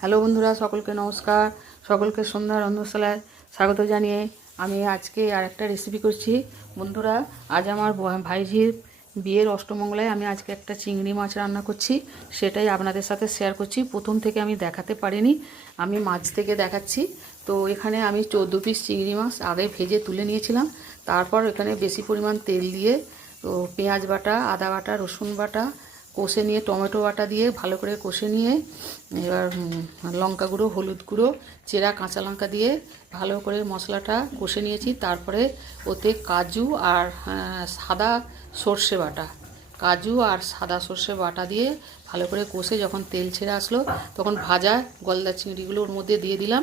Hello বন্ধুরা, সকলকে নমস্কার। সকলকে সন্ধ্যা রন্ধনশালায় স্বাগত জানিয়ে আমি আজকে আর একটা রেসিপি করছি। বন্ধুরা, আজ আমার ভাইঝির বিয়ের অষ্টমঙ্গলায় আমি আজকে একটা চিংড়ি মাছ রান্না করছি, সেটাই আপনাদের সাথে শেয়ার করছি। প্রথম থেকে আমি দেখাতে পারিনি, আমি মাছ থেকে দেখাচ্ছি। তো এখানে আমি চোদ্দ পিস চিংড়ি মাছ আগে ভেজে তুলে নিয়েছিলাম, তারপর এখানে বেশি পরিমাণ তেল দিয়ে, তো পেঁয়াজ বাটা, আদা বাটা, রসুন বাটা কষে নিয়ে টমেটো বাটা দিয়ে ভালো করে কষে নিয়ে, এবার লঙ্কা গুঁড়ো, হলুদ গুঁড়ো, চেরা কাঁচা লঙ্কা দিয়ে ভালো করে মশলাটা কষে নিয়েছি। তারপরে ওতে কাজু আর সাদা সর্ষে বাটা। কাজু আর সাদা সর্ষে বাটা দিয়ে ভালো করে কষে যখন তেল ছেড়ে আসলো, তখন ভাজা গলদা চিংড়িগুলো ওর মধ্যে দিয়ে দিলাম।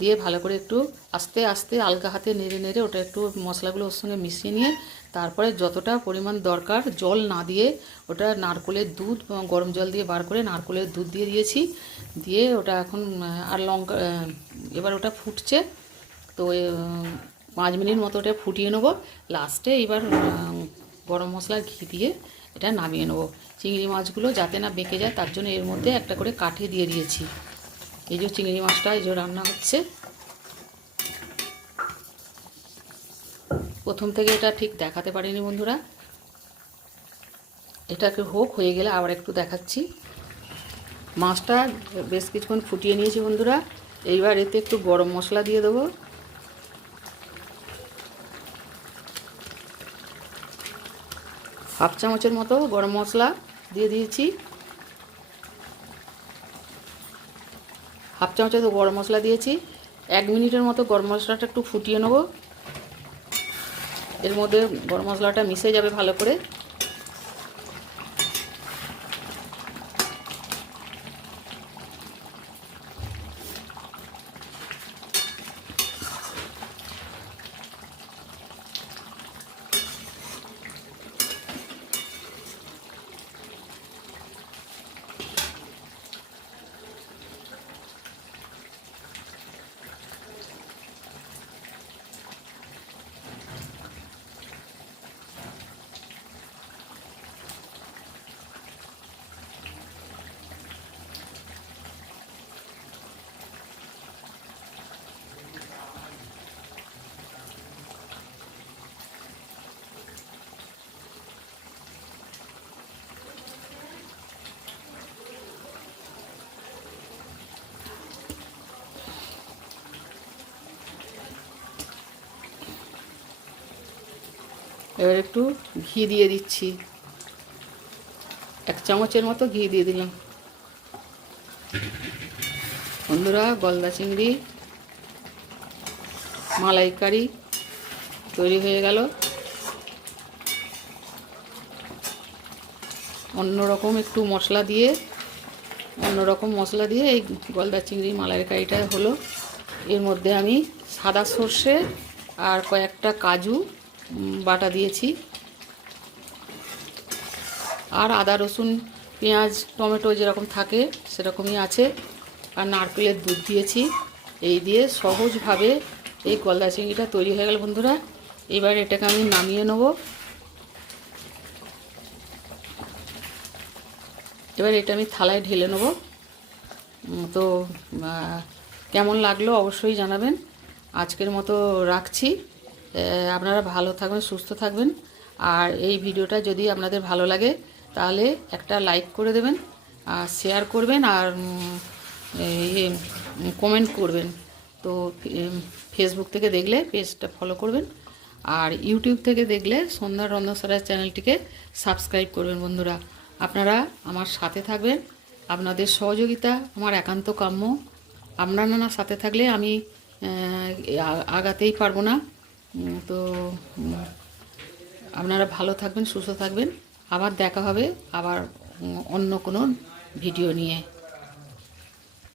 দিয়ে ভালো করে একটু আস্তে আস্তে আলগা হাতে নেড়ে নেড়ে ওটা একটু মশলাগুলো ওর সঙ্গে মিশিয়ে নিয়ে তারপরে যতটা পরিমাণ দরকার জল না দিয়ে ওটা নারকোলের দুধ গরম জল দিয়ে বার করে নারকোলের দুধ দিয়ে দিয়েছি। দিয়ে ওটা এখন আর লঙ্কা এবার ওটা ফুটছে। তো পাঁচ মিনিট মতো ওটা ফুটিয়ে নেব। লাস্টে এবার গরম মশলা ঘি দিয়ে এটা নামিয়ে নেব। চিংড়ি মাছগুলো যাতে না বেঁকে যায় তার জন্য এর মধ্যে একটা করে কাঠি দিয়ে দিয়েছি। এই যে চিংড়ি মাছটা, এই যে রান্না হচ্ছে। প্রথম থেকে এটা ঠিক দেখাতে পারিনি বন্ধুরা। এটাকে হোক, হয়ে গেলে আবার একটু দেখাচ্ছি। মাছটা বেশ কিছুক্ষণ ফুটিয়ে নিয়েছি বন্ধুরা। এইবার এতে একটু গরম মশলা দিয়ে দেবো। হাফ চামচের মতো গরম মশলা দিয়ে দিয়েছি। হাফ চামচের তো গরম মশলা দিয়েছি। এক মিনিটের মতো গরম মশলাটা একটু ফুটিয়ে নেব। এর মধ্যে গরম মশলাটা মিশে যাবে ভালো করে। এবার একটু ঘি দিয়ে দিচ্ছি। এক চামচের মতো ঘি দিয়ে দিলাম। বন্ধুরা, গলদা চিংড়ি, মালাইকারি তৈরি হয়ে গেল। অন্যরকম একটু মশলা দিয়ে, অন্যরকম মশলা দিয়ে এই গলদা চিংড়ি, মালাইকারিটা হলো। এর মধ্যে আমি সাদা সর্ষে আর কয়েকটা কাজু বাটা দিয়েছি। আর আদা, রসুন, পেঁয়াজ, টমেটো যেরকম থাকে সেরকমই আছে। আর নারকেলের দুধ দিয়েছি। এই দিয়ে সহজভাবে এই গলদা চিংড়িটা তৈরি হয়ে গেল বন্ধুরা। এবার এটাকে আমি নামিয়ে নেব। এবার এটা আমি থালায় ঢেলে নেব। তো কেমন লাগল অবশ্যই জানাবেন। আজকের মতো রাখছি। আপনারা ভালো থাকবেন, সুস্থ থাকবেন। আর এই ভিডিওটা যদি আপনাদের ভালো লাগে, তাহলে একটা লাইক করে দেবেন, আর শেয়ার করবেন, আর ইয়ে কমেন্ট করবেন। তো ফেসবুক থেকে দেখলে পেজটা ফলো করবেন, আর ইউটিউব থেকে দেখলে সন্ধ্যা রন্ধনশালার চ্যানেলটিকে সাবস্ক্রাইব করবেন বন্ধুরা। আপনারা আমার সাথে থাকবেন, আপনাদের সহযোগিতা, আমার একান্ত কাম্য। আপনারা না সাথে থাকলে আমি আগাতেই পারব না। তো আপনারা ভালো থাকবেন সুস্থ থাকবেন। আবার দেখা হবে আবার অন্য কোনো ভিডিও নিয়ে।